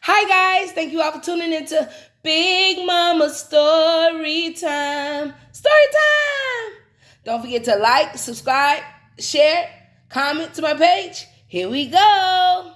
Hi guys, thank you all for tuning into Big Mama Story Time. Story time! Don't forget to like, subscribe, share, comment to my page. Here we go.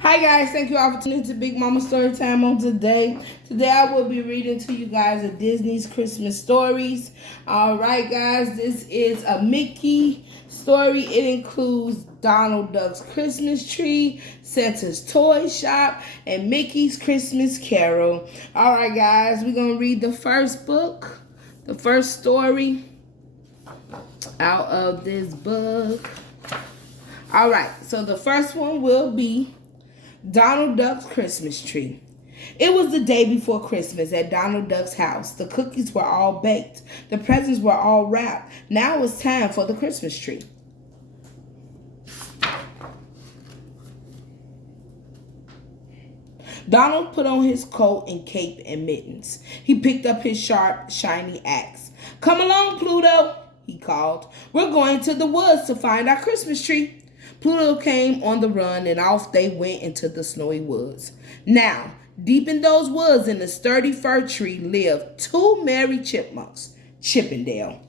Hi guys, thank you all for tuning into Big Mama Story Time on today. Today I will be reading to you guys a Disney's Christmas stories. Alright guys, this is a Mickey story. It includes Donald Duck's Christmas tree, Santa's toy shop, and Mickey's Christmas Carol. Alright guys, we're going to read the first book, the first story out of this book. Alright, so the first one will be Donald Duck's Christmas Tree. It was the day before Christmas at Donald Duck's house. The cookies were all baked. The presents were all wrapped. Now it was time for the Christmas tree. Donald put on his coat and cape and mittens. He picked up his sharp, shiny axe. "Come along, Pluto," he called. "We're going to the woods to find our Christmas tree." Pluto came on the run, and off they went into the snowy woods. Now, deep in those woods in the sturdy fir tree lived two merry chipmunks, Chip and Dale.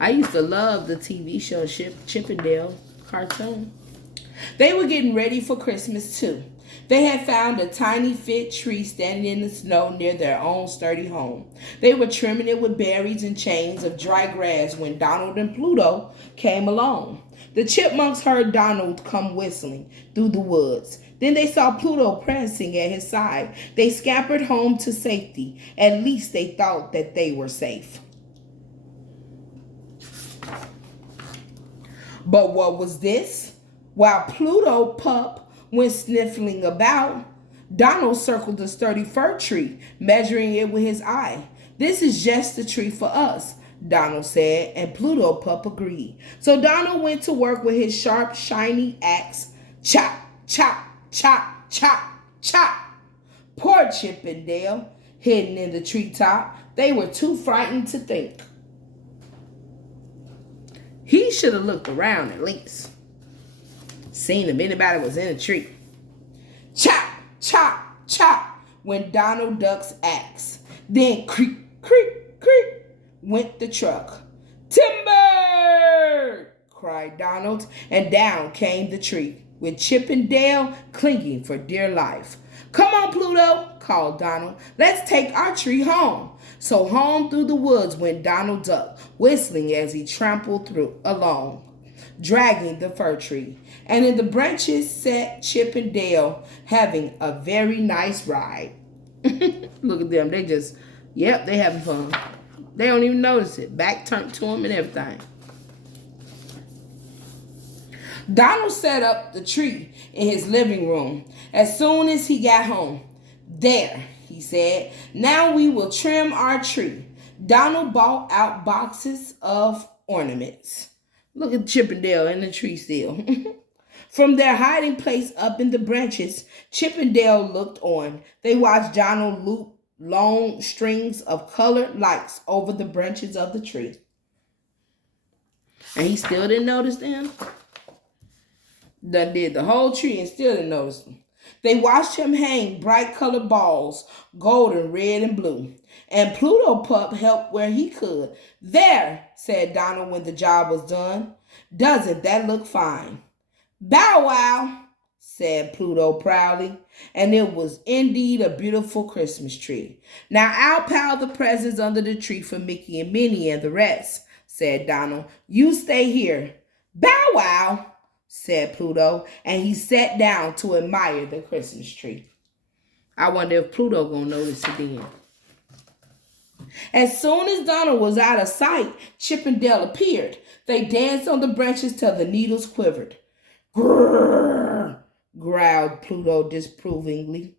I used to love the TV show Chip and Dale cartoon. They were getting ready for Christmas too. They had found a tiny fig tree standing in the snow near their own sturdy home. They were trimming it with berries and chains of dry grass when Donald and Pluto came along. The chipmunks heard Donald come whistling through the woods. Then they saw Pluto prancing at his side. They scampered home to safety. At least they thought that they were safe. But what was this? While Pluto Pup went sniffling about, Donald circled the sturdy fir tree, measuring it with his eye. "This is just the tree for us," Donald said, and Pluto Pup agreed. So Donald went to work with his sharp, shiny axe. Chop, chop, chop, chop, chop. Poor Chip and Dale, hidden in the treetop. They were too frightened to think. He should have looked around at least. Seen if anybody was in a tree. Chop, chop, chop went Donald Duck's axe. Then creak, creak, creak went the truck. "Timber!" cried Donald, and down came the tree, with Chip and Dale clinging for dear life. "Come on, Pluto," called Donald. "Let's take our tree home." So home through the woods went Donald Duck, whistling as he trampled along, dragging the fir tree. And in the branches sat Chip and Dale, having a very nice ride. Look at them. They having fun. They don't even notice it. Back turned to them and everything. Donald set up the tree in his living room as soon as he got home. "There," he said. "Now we will trim our tree." Donald bought out boxes of ornaments. Look at Chip and Dale in the tree still. From their hiding place up in the branches, Chip and Dale looked on. They watched Donald loop long strings of colored lights over the branches of the tree. And he still didn't notice them. Done did the whole tree and still didn't notice them. They watched him hang bright colored balls, golden, red, and blue. And Pluto Pup helped where he could. "There," said Donald when the job was done. "Doesn't that look fine?" "Bow wow," said Pluto proudly, and it was indeed a beautiful Christmas tree. "Now I'll pile the presents under the tree for Mickey and Minnie and the rest," said Donald. "You stay here." "Bow wow," said Pluto, and he sat down to admire the Christmas tree. I wonder if Pluto gonna notice it then. As soon as Donald was out of sight, Chip and Dale appeared. They danced on the branches till the needles quivered. "Grrr," growled Pluto disapprovingly.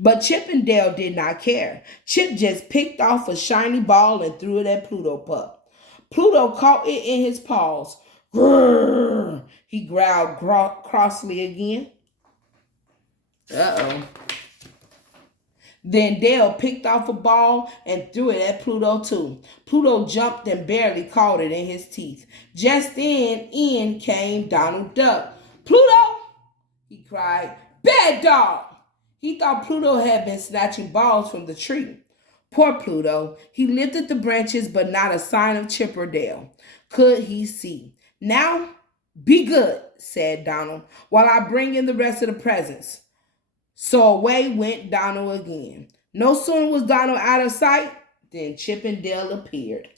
But Chip and Dale did not care. Chip just picked off a shiny ball and threw it at Pluto Pup. Pluto caught it in his paws. "Grrr," he growled crossly again. Uh-oh. Then Dale picked off a ball and threw it at Pluto too. Pluto jumped and barely caught it in his teeth. Just then, in came Donald Duck. "Pluto!" he cried. "Bad dog!" He thought Pluto had been snatching balls from the tree. Poor Pluto. He lifted the branches, but not a sign of Chip or Dale could he see. "Now, be good," said Donald, "while I bring in the rest of the presents." So away went Donald again. No sooner was Donald out of sight than Chip and Dale appeared.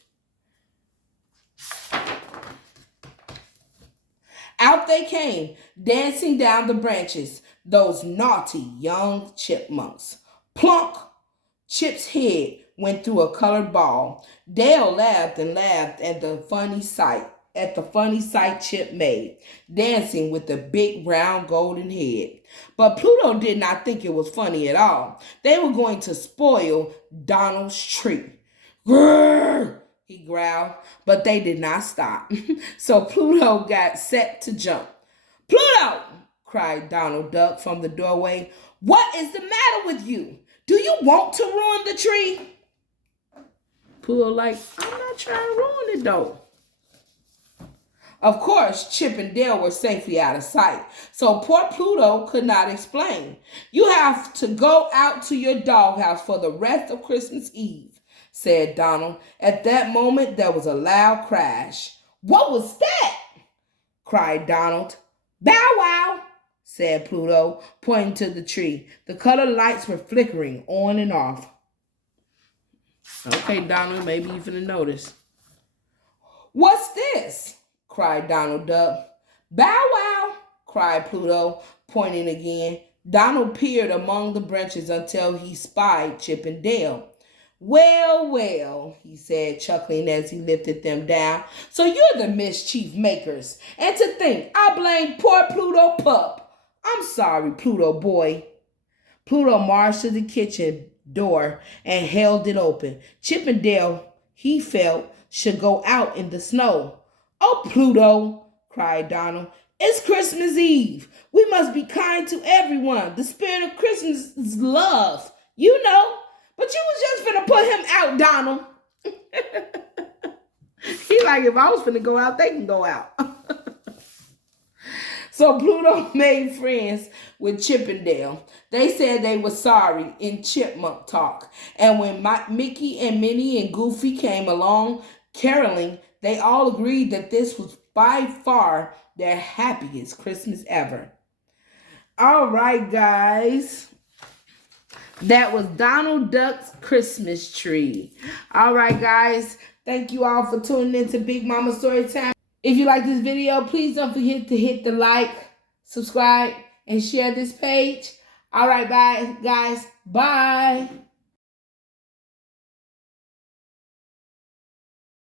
Out they came, dancing down the branches, those naughty young chipmunks. Plunk! Chip's head went through a colored ball. Dale laughed and laughed at the funny sight Chip made, dancing with the big round golden head. But Pluto did not think it was funny at all. They were going to spoil Donald's tree. "Grrr!" he growled, but they did not stop. So Pluto got set to jump. "Pluto!" cried Donald Duck from the doorway. "What is the matter with you? Do you want to ruin the tree?" Pluto like, "I'm not trying to ruin it though." Of course, Chip and Dale were safely out of sight, so poor Pluto could not explain. "You have to go out to your doghouse for the rest of Christmas Eve," said Donald. At that moment, there was a loud crash. "What was that?" cried Donald. "Bow wow," said Pluto, pointing to the tree. The colored lights were flickering on and off. "Okay, Donald, maybe you're finna notice." "What's this?" cried Donald Duck. "Bow wow," cried Pluto, pointing again. Donald peered among the branches until he spied Chip and Dale. "Well, well," he said, chuckling as he lifted them down. "So you're the mischief makers. And to think I blamed poor Pluto pup. I'm sorry, Pluto boy." Pluto marched to the kitchen door and held it open. Chip and Dale, he felt, should go out in the snow. "Oh, Pluto," cried Donald, "it's Christmas Eve. We must be kind to everyone. The spirit of Christmas is love, you know. But you was just finna put him out, Donald." He like, if I was finna go out, they can go out. So Pluto made friends with Chip and Dale. They said they were sorry in chipmunk talk. And when Mickey and Minnie and Goofy came along caroling, they all agreed that this was by far their happiest Christmas ever. All right, guys. That was Donald Duck's Christmas tree. All right, guys. Thank you all for tuning in to Big Mama Storytime. If you like this video, please don't forget to hit the like, subscribe, and share this page. All right, bye, guys. Bye.